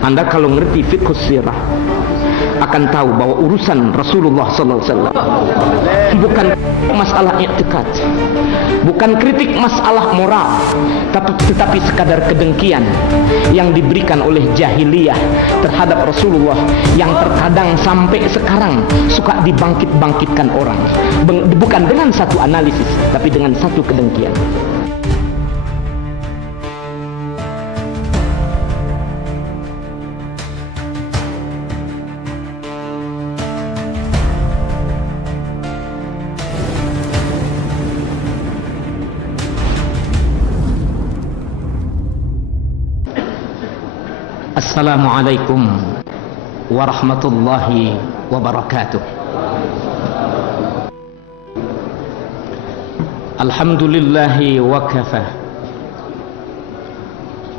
Anda kalau ngerti fiqh sirah akan tahu bahwa urusan Rasulullah SAW bukan masalah i'tikad, bukan kritik masalah moral, tetapi sekadar kedengkian yang diberikan oleh jahiliyah terhadap Rasulullah, yang terkadang sampai sekarang suka dibangkit-bangkitkan orang, bukan dengan satu analisis tapi dengan satu kedengkian. Assalamualaikum warahmatullahi wabarakatuh. Alhamdulillahi wa kafa,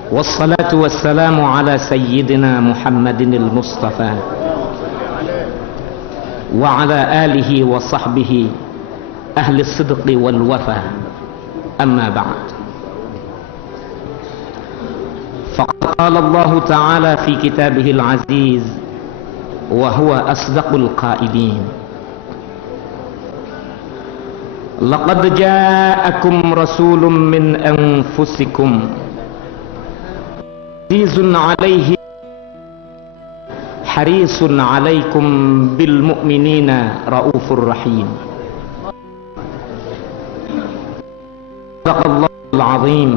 wassalatu wassalamu ala sayyidina Muhammadin al-Mustafa wa ala alihi wa sahbihi ahli sidqi wal wafa. Amma ba'd. قال الله تعالى في كتابه العزيز وهو أصدق القائلين: لقد جاءكم رسول من أنفسكم عزيز عليه حريص عليكم بالمؤمنين رؤوف رحيم. صدق الله العظيم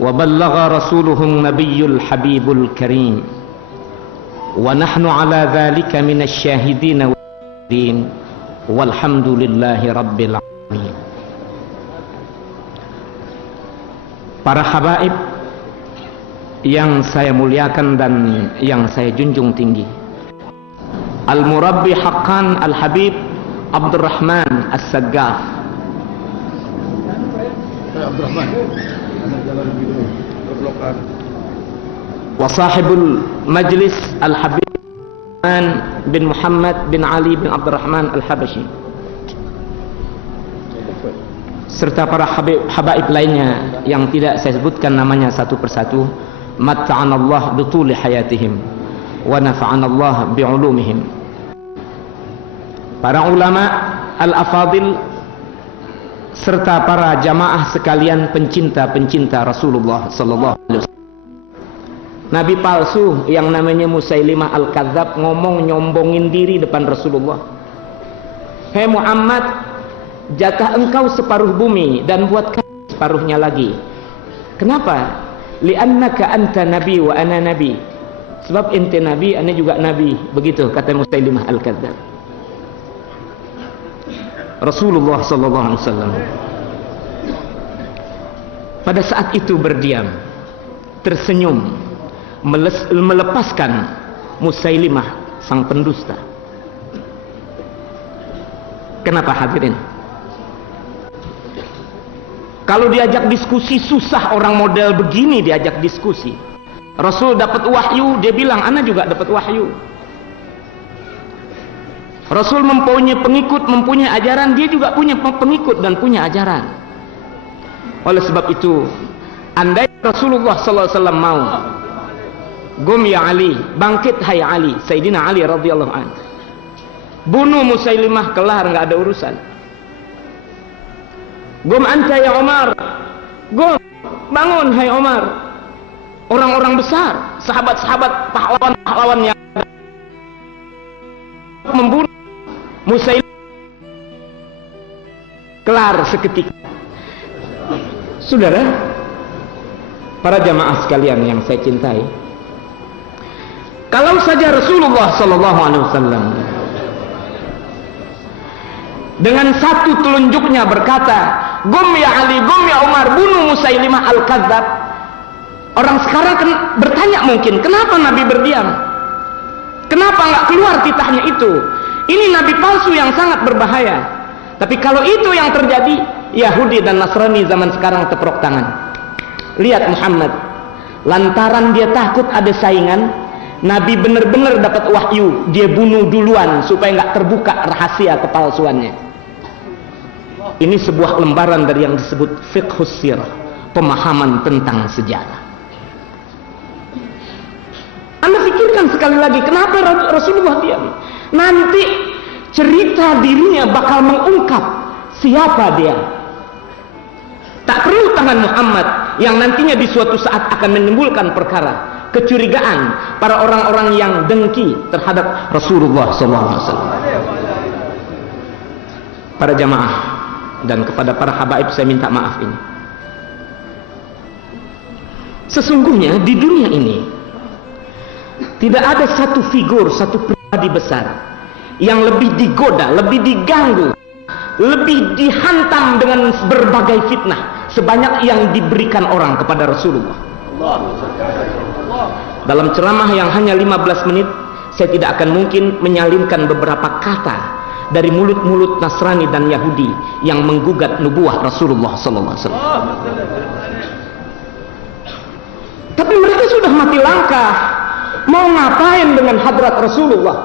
وبلغ رسوله النبي الحبيب الكريم ونحن على ذلك من الشاهدين والشاهدين والحمد لله رب العالمين. Para habaib yang saya muliakan dan yang saya junjung tinggi, Al-Murabbi Haqqan Al-Habib Abdurrahman As-Saggaf, wa sahibul majlis Al-Habib bin Muhammad bin Ali bin Abdurrahman Al-Habashi, serta para habaib lainnya yang tidak saya sebutkan namanya satu persatu. Matta'anallah bituli hayatihim wa nafa'anallah bi'ulumihim. Para ulama al-afadil serta para jamaah sekalian pencinta-pencinta Rasulullah sallallahu alaihi wasallam. Nabi palsu yang namanya Musailimah Al-Kadzab ngomong nyombongin diri depan Rasulullah. Hei Muhammad, jatah engkau separuh bumi dan buat kami separuhnya lagi. Kenapa? Li'annaka anta nabi wa ana nabi. Sebab ente nabi, ana juga nabi. Begitu kata Musailimah Al-Kadzab. Rasulullah sallallahu alaihi wasallam pada saat itu berdiam, tersenyum, melepaskan Musailimah sang pendusta. Kenapa hadirin? Kalau diajak diskusi susah orang model begini diajak diskusi. Rasul dapat wahyu, dia bilang ana juga dapat wahyu. Rasul mempunyai pengikut, mempunyai ajaran, dia juga punya pengikut dan punya ajaran. Oleh sebab itu, andai Rasulullah SAW mau, gum ya Ali, bangkit hai Ali, Sayyidina Ali radhiyallahu anhu, bunuh Musailimah, kelar, nggak ada urusan. Gum anta ya Umar, gum, bangun hai Umar, orang-orang besar, sahabat-sahabat, pahlawan-pahlawan yang membunuh Musailimah, kelar seketika. Saudara, para jamaah sekalian yang saya cintai, kalau saja Rasulullah SAW dengan satu telunjuknya berkata, gum ya Ali, gum ya Umar, bunuh Musailimah Al-Kadzab, orang sekarang bertanya mungkin, kenapa Nabi berdiam? Kenapa nggak keluar titahnya itu? Ini nabi palsu yang sangat berbahaya. Tapi kalau itu yang terjadi, Yahudi dan Nasrani zaman sekarang teprok tangan. Lihat Muhammad, lantaran dia takut ada saingan, Nabi benar-benar dapat wahyu, dia bunuh duluan supaya nggak terbuka rahasia kepalsuannya. Ini sebuah lembaran dari yang disebut fiqhus sirah, pemahaman tentang sejarah. Anda pikirkan sekali lagi, kenapa Rasulullah diam? Nanti cerita dirinya bakal mengungkap siapa dia. Tak perlu tangan Muhammad yang nantinya di suatu saat akan menimbulkan perkara kecurigaan para orang-orang yang dengki terhadap Rasulullah SAW. Para jamaah dan kepada para habaib saya minta maaf ini. Sesungguhnya di dunia ini tidak ada satu figur, satu pribadi besar yang lebih digoda, lebih diganggu, lebih dihantam dengan berbagai fitnah sebanyak yang diberikan orang kepada Rasulullah. Dalam ceramah yang hanya 15 menit, saya tidak akan mungkin menyalinkan beberapa kata dari mulut-mulut Nasrani dan Yahudi yang menggugat nubuah Rasulullah SAW. Tapi mereka sudah mati langkah. Mau ngapain dengan hadrat Rasulullah?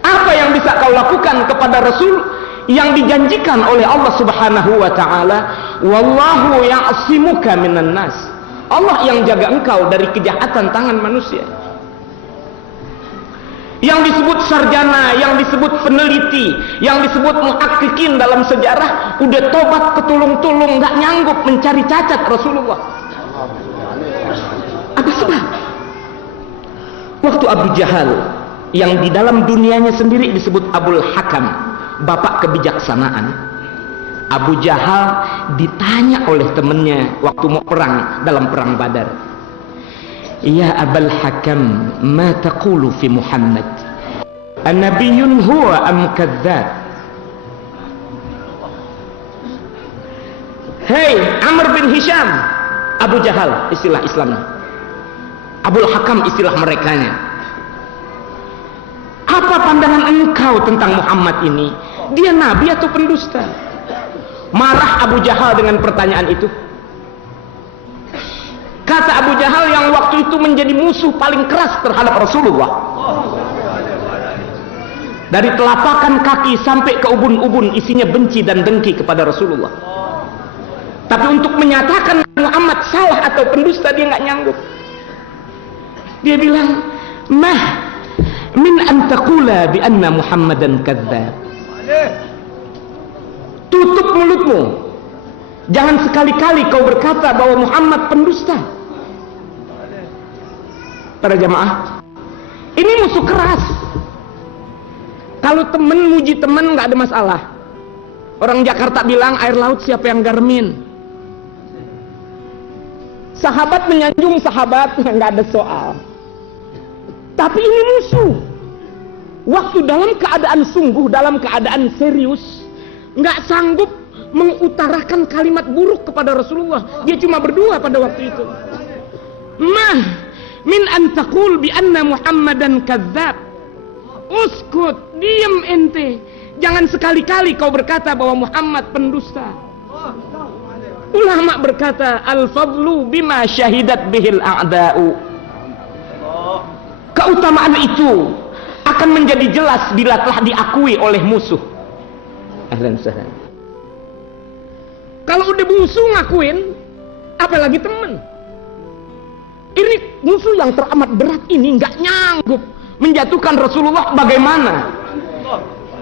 Apa yang bisa kau lakukan kepada Rasul yang dijanjikan oleh Allah Subhanahu wa taala, wallahu ya'simuka minan nas. Allah yang jaga engkau dari kejahatan tangan manusia. Yang disebut sarjana, yang disebut peneliti, yang disebut muhakkikin dalam sejarah udah tobat ketulung-tulung, nggak nyanggup mencari cacat Rasulullah. Apa sebab? Waktu Abu Jahal yang di dalam dunianya sendiri disebut Abul Hakam, bapak kebijaksanaan, Abu Jahal ditanya oleh temannya waktu mau perang dalam perang Badar, ya Abul Hakam, ma taqulu fi Muhammad, an-nabiyyun huwa am kadzdzab? Hei Amr bin Hisham, Abu Jahal istilah Islamnya, Abul Hakam istilah merekanya, apa pandangan engkau tentang Muhammad ini? Dia nabi atau pendusta? Marah Abu Jahal dengan pertanyaan itu. Kata Abu Jahal yang waktu itu menjadi musuh paling keras terhadap Rasulullah, dari telapakan kaki sampai ke ubun-ubun isinya benci dan dengki kepada Rasulullah. Tapi untuk menyatakan Muhammad salah atau pendusta dia nggak nyanggup. Dia bilang, mah min an taqula bi anna Muhammadan kadzdzab. Tutup mulutmu, jangan sekali-kali kau berkata bahwa Muhammad pendusta. Para jamaah, ini musuh keras. Kalau temen muji temen nggak ada masalah. Orang Jakarta bilang air laut siapa yang garmin. Sahabat menyanjung sahabat nggak ada soal. Tapi ini musuh. Waktu dalam keadaan sungguh, dalam keadaan serius, nggak sanggup mengutarakan kalimat buruk kepada Rasulullah. Dia cuma berdua pada waktu itu. Mah min an taqul bi anna Muhammadan kadzdzab. Uskut, diam ente. Jangan sekali-kali kau berkata bahwa Muhammad pendusta. Ulama berkata, al-fadlu bima syahidat bihil a'da'u. Keutamaan itu akan menjadi jelas bila telah diakui oleh musuh. Ahlan sahlan. Kalau udah musuh ngakuin, apalagi teman. Ini musuh yang teramat berat ini nggak nyanggup menjatuhkan Rasulullah. Bagaimana?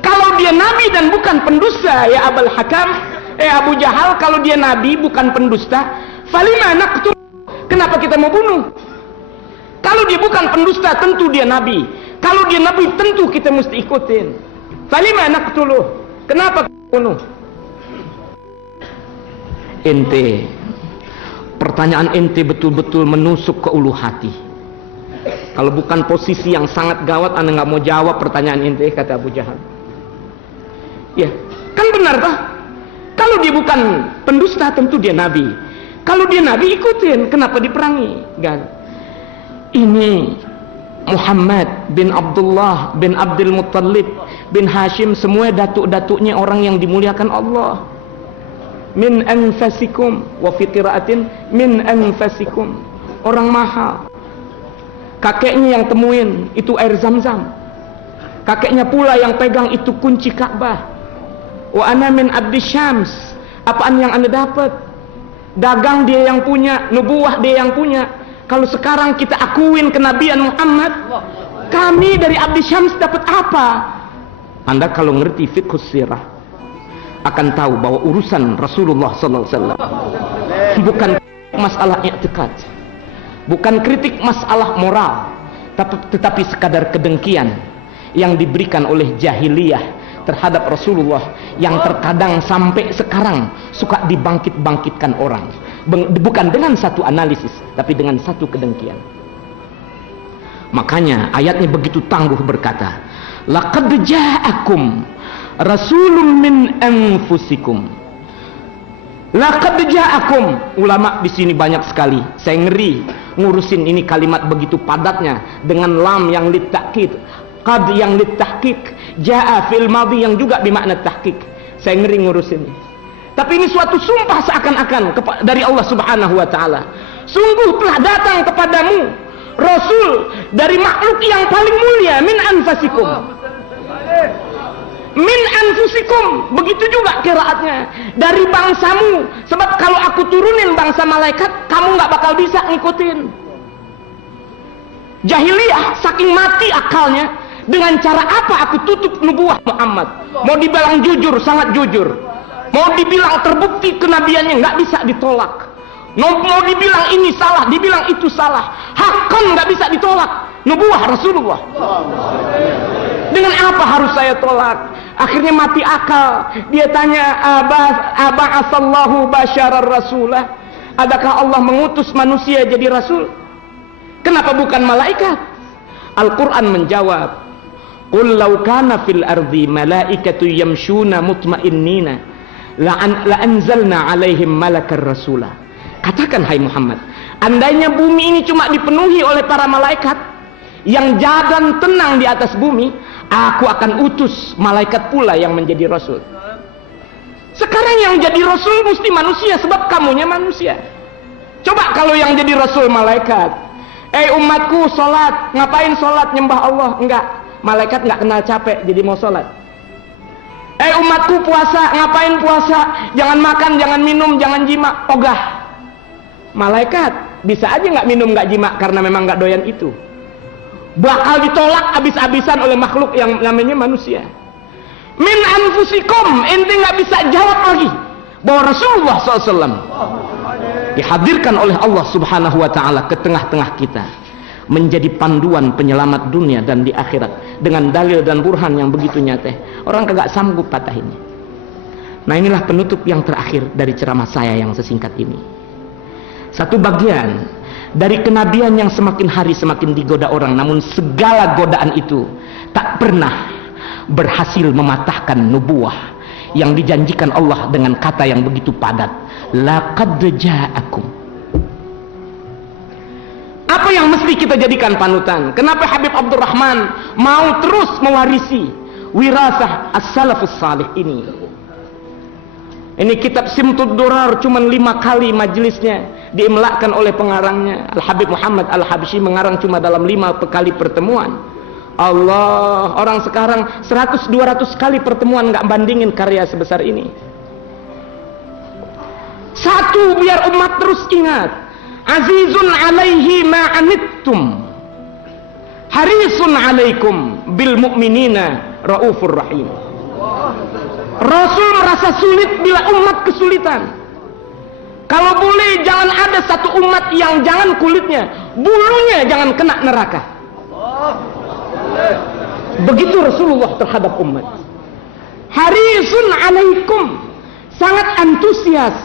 Kalau dia nabi dan bukan pendusta, ya Abul Hakam, Abu Jahal, kalau dia nabi bukan pendusta, falima naqtul, kenapa kita mau bunuh? Kalau dia bukan pendusta, tentu dia nabi. Kalau dia nabi, tentu kita mesti ikutin. Falima naqtuluh, kenapa kita bunuh? Ente, pertanyaan ente betul-betul menusuk ke ulu hati. Kalau bukan posisi yang sangat gawat, anda nggak mau jawab pertanyaan ente, kata Abu Jahal. Ya, kan benar toh? Kalau dia bukan pendusta, tentu dia nabi. Kalau dia nabi, ikutin. Kenapa diperangi? Gan. Ini Muhammad bin Abdullah bin Abdul Muttalib bin Hashim, semua datuk-datuknya orang yang dimuliakan Allah. Min anfasikum, wa fi qiraatin min anfasikum, orang mahal. Kakeknya yang temuin itu air Zam-Zam. Kakeknya pula yang pegang itu kunci Ka'bah. Wa ana min abdi Syams. Apaan yang anda dapat? Dagang dia yang punya, nubuah dia yang punya, Kalau sekarang kita akuin kenabian Muhammad, kami dari Abdi Syams dapat apa? Anda kalau ngerti fiqh sirah akan tahu bahwa urusan Rasulullah SAW bukan masalah i'tiqad, bukan kritik masalah moral, tetapi sekadar kedengkian yang diberikan oleh jahiliyah terhadap Rasulullah, yang terkadang sampai sekarang suka dibangkit-bangkitkan orang, bukan dengan satu analisis tapi dengan satu kedengkian. Makanya ayatnya begitu tangguh berkata, laqad ja'akum rasulun min anfusikum. Laqad ja'akum. Ulama di sini banyak sekali. Saya ngeri ngurusin ini kalimat begitu padatnya dengan lam yang litta'kid, qad yang littahqiq, ja'a fil madhi yang juga bermakna tahqiq. Saya ngeri ngurusin. Tapi ini suatu sumpah seakan-akan dari Allah Subhanahu wa taala. Sungguh telah datang kepadamu Rasul dari makhluk yang paling mulia, min anfusikum. Min anfusikum, begitu juga qiraatnya, dari bangsamu. Sebab kalau aku turunin bangsa malaikat, kamu nggak bakal bisa ngikutin. Jahiliyah saking mati akalnya, dengan cara apa aku tutup nubuah Muhammad? Mau dibilang jujur, sangat jujur. Mau dibilang terbukti kenabiannya, nggak bisa ditolak. Mau dibilang ini salah, dibilang itu salah. Hakon nggak bisa ditolak nubuah Rasulullah. Dengan apa harus saya tolak? Akhirnya mati akal. Dia tanya, aba'asallahu basyarar rasulah, adakah Allah mengutus manusia jadi rasul? Kenapa bukan malaikat? Al-Quran menjawab, qul law kana fil ardi malaikatu yamshuna mutmainnina la anzalna alaihim malakar rasulah. Katakan hai Muhammad, andainya bumi ini cuma dipenuhi oleh para malaikat yang jalan tenang di atas bumi, aku akan utus malaikat pula yang menjadi rasul. Sekarang yang jadi rasul mesti manusia, sebab kamunya manusia. Coba kalau yang jadi rasul malaikat, umatku sholat, ngapain sholat, nyembah Allah? Enggak, malaikat nggak kenal capek jadi mau sholat. Umatku puasa, ngapain puasa? Jangan makan, jangan minum, jangan jima, ogah. Malaikat bisa aja nggak minum, nggak jima karena memang nggak doyan itu. Bakal ditolak habis-habisan oleh makhluk yang namanya manusia. Min anfusikum, ente nggak bisa jawab lagi bahwa Rasulullah SAW dihadirkan oleh Allah Subhanahu wa taala ke tengah-tengah kita menjadi panduan penyelamat dunia dan di akhirat dengan dalil dan burhan yang begitu nyata. Orang kagak sanggup patahinnya. Nah, inilah penutup yang terakhir dari ceramah saya yang sesingkat ini. Satu bagian dari kenabian yang semakin hari semakin digoda orang, namun segala godaan itu tak pernah berhasil mematahkan nubuah yang dijanjikan Allah dengan kata yang begitu padat, laqad ja'akum. Apa yang mesti kita jadikan panutan? Kenapa Habib Abdurrahman mau terus mewarisi wirasah as-salafus salih ini? Ini kitab Simtud Durar cuma 5 kali majelisnya diimlakkan oleh pengarangnya. Al-Habib Muhammad Al-Habsyi mengarang cuma dalam 5 kali pertemuan. Allah, orang sekarang 100-200 kali pertemuan nggak bandingin karya sebesar ini. Satu, biar umat terus ingat, azizun alaihi ma'anittum harisun alaikum bil mu'minina raufur rahim. Rasul merasa sulit bila umat kesulitan. Kalau boleh jangan ada satu umat yang jangan kulitnya, bulunya jangan kena neraka. Begitu Rasulullah terhadap umat. Harisun alaikum, sangat antusias,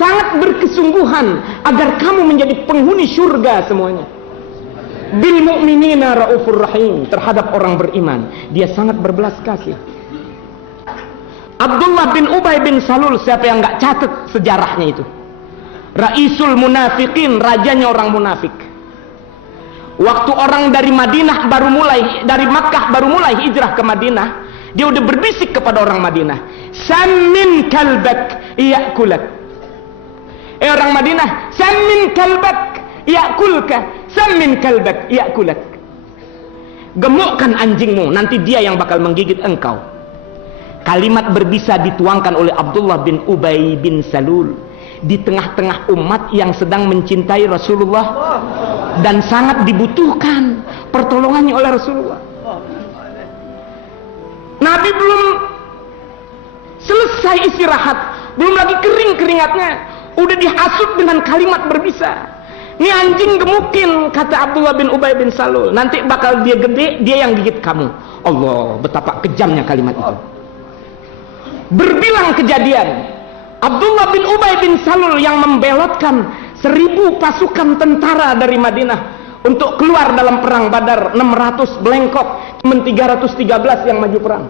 sangat berkesungguhan agar kamu menjadi penghuni surga semuanya. Bil mu'minina raufur rahim, terhadap orang beriman dia sangat berbelas kasih. Abdullah bin Ubay bin Salul, siapa yang nggak catat sejarahnya itu? Raisul munafiqin, rajanya orang munafik. Waktu orang dari Madinah baru mulai, dari Makkah baru mulai hijrah ke Madinah, dia udah berbisik kepada orang Madinah, samin kalbak yakulak. Orang Madinah, samin kalbak yakulka, samin kalbak yakulak. Gemukkan anjingmu, nanti dia yang bakal menggigit engkau. Kalimat berbisa dituangkan oleh Abdullah bin Ubay bin Salul di tengah-tengah umat yang sedang mencintai Rasulullah dan sangat dibutuhkan pertolongannya oleh Rasulullah. Nabi belum selesai istirahat, belum lagi kering keringatnya, udah dihasut dengan kalimat berbisa. Ini anjing gemukin, kata Abdullah bin Ubay bin Salul, nanti bakal dia gede, dia yang gigit kamu. Allah, betapa kejamnya kalimat itu. Berbilang kejadian, Abdullah bin Ubay bin Salul yang membelotkan 1000 pasukan tentara dari Madinah untuk keluar dalam perang Badar, 600 belengkok, cuma 313 yang maju perang.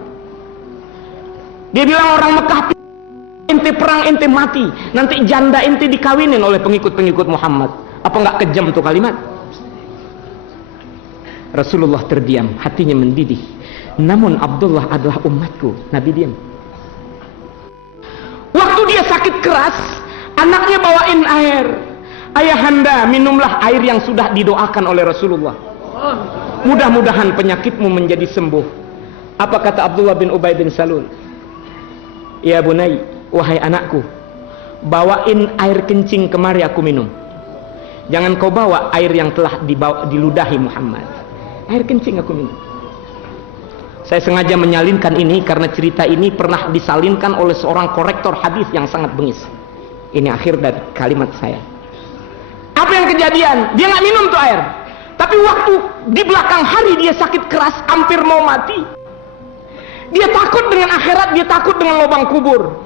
Dia bilang orang Mekah, ente perang ente mati, nanti janda ente dikawinin oleh pengikut-pengikut Muhammad. Apa nggak kejam tuh kalimat? Rasulullah terdiam, hatinya mendidih. Namun Abdullah adalah umatku. Nabi diam. Waktu dia sakit keras, anaknya bawain air. Ayahanda, minumlah air yang sudah didoakan oleh Rasulullah. Mudah-mudahan penyakitmu menjadi sembuh. Apa kata Abdullah bin Ubay bin Salul? Ya bunai, wahai anakku, bawain air kencing kemari aku minum. Jangan kau bawa air yang telah diludahi Muhammad. Air kencing aku minum. Saya sengaja menyalinkan ini karena cerita ini pernah disalinkan oleh seorang korektor hadis yang sangat bengis. Ini akhir dari kalimat saya. Apa yang kejadian? Dia nggak minum tuh air. Tapi waktu di belakang hari dia sakit keras, hampir mau mati. Dia takut dengan akhirat, dia takut dengan lubang kubur.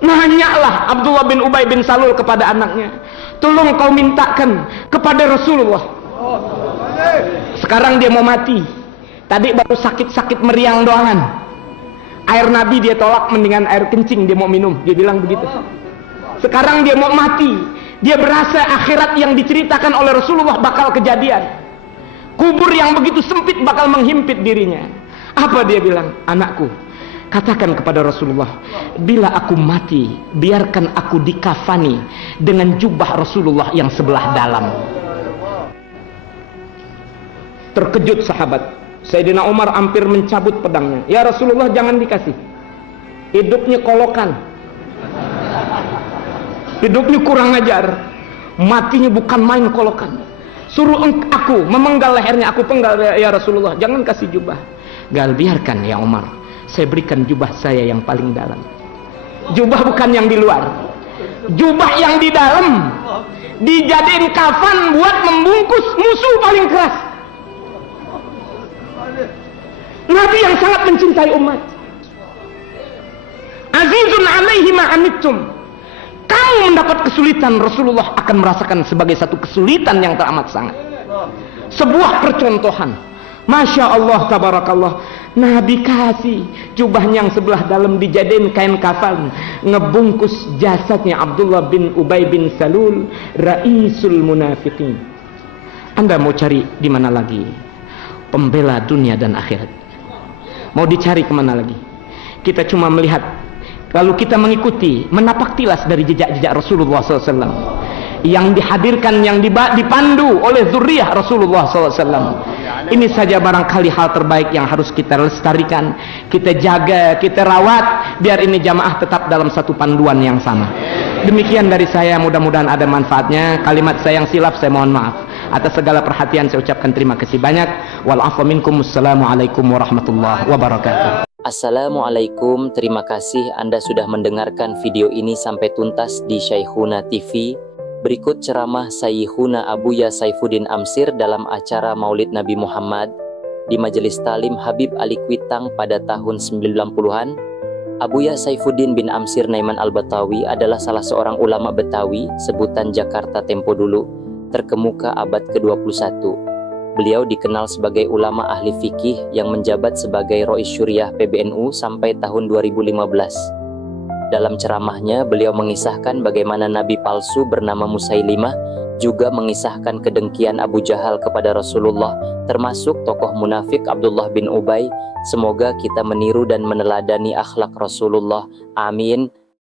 Nanyalah Abdullah bin Ubay bin Salul kepada anaknya, tolong kau mintakan kepada Rasulullah. Sekarang dia mau mati. Tadi baru sakit-sakit meriang doangan. Air Nabi dia tolak, mendingan air kencing dia mau minum. Dia bilang begitu. Sekarang dia mau mati. Dia berasa akhirat yang diceritakan oleh Rasulullah bakal kejadian. Kubur yang begitu sempit bakal menghimpit dirinya. Apa dia bilang? Anakku, katakan kepada Rasulullah, bila aku mati, biarkan aku dikafani dengan jubah Rasulullah yang sebelah dalam. Terkejut sahabat. Sayyidina Umar hampir mencabut pedangnya. Ya Rasulullah, jangan dikasih. Hidupnya kolokan. Hidupnya kurang ajar. Matinya bukan main kolokan. Suruh aku memenggal lehernya, aku penggal ya Rasulullah. Jangan kasih jubah. Gal, biarkan ya Umar, saya berikan jubah saya yang paling dalam. Jubah bukan yang di luar, jubah yang di dalam, dijadiin kafan buat membungkus musuh paling keras. Nabi yang sangat mencintai umat. Azizun alaihi ma anittum. Kamu mendapat kesulitan, Rasulullah akan merasakan sebagai satu kesulitan yang teramat sangat. Sebuah percontohan. Masya Allah, tabarakallah. Nabi kasih jubahnya yang sebelah dalam dijadiin kain kafan, ngebungkus jasadnya Abdullah bin Ubay bin Salul, Raisul Munafiqin. Anda mau cari di mana lagi? Pembela dunia dan akhirat. Mau dicari kemana lagi? Kita cuma melihat, lalu kita mengikuti, menapak tilas dari jejak-jejak Rasulullah SAW yang dihadirkan, yang dipandu oleh zuriyah Rasulullah SAW. Ini saja barangkali hal terbaik yang harus kita lestarikan, kita jaga, kita rawat, biar ini jamaah tetap dalam satu panduan yang sama. Demikian dari saya, mudah-mudahan ada manfaatnya. Kalimat saya yang silap saya mohon maaf. Atas segala perhatian saya ucapkan terima kasih banyak. Wal afu minkum. Wassalamualaikum warahmatullahi wabarakatuh. Assalamualaikum, terima kasih Anda sudah mendengarkan video ini sampai tuntas di Syekhuna TV. Berikut ceramah Sayyiduna Abuya Saifuddin Amsir dalam acara Maulid Nabi Muhammad di Majelis Talim Habib Ali Kuitang pada tahun 90-an. Abuya Saifuddin bin Amsir Naiman Al-Batawi adalah salah seorang ulama Betawi, sebutan Jakarta tempo dulu, terkemuka abad ke-21. Beliau dikenal sebagai ulama ahli fikih yang menjabat sebagai Rois Syuriah PBNU sampai tahun 2015. Dalam ceramahnya, beliau mengisahkan bagaimana nabi palsu bernama Musailimah juga mengisahkan kedengkian Abu Jahal kepada Rasulullah, termasuk tokoh munafik Abdullah bin Ubay. Semoga kita meniru dan meneladani akhlak Rasulullah. Amin.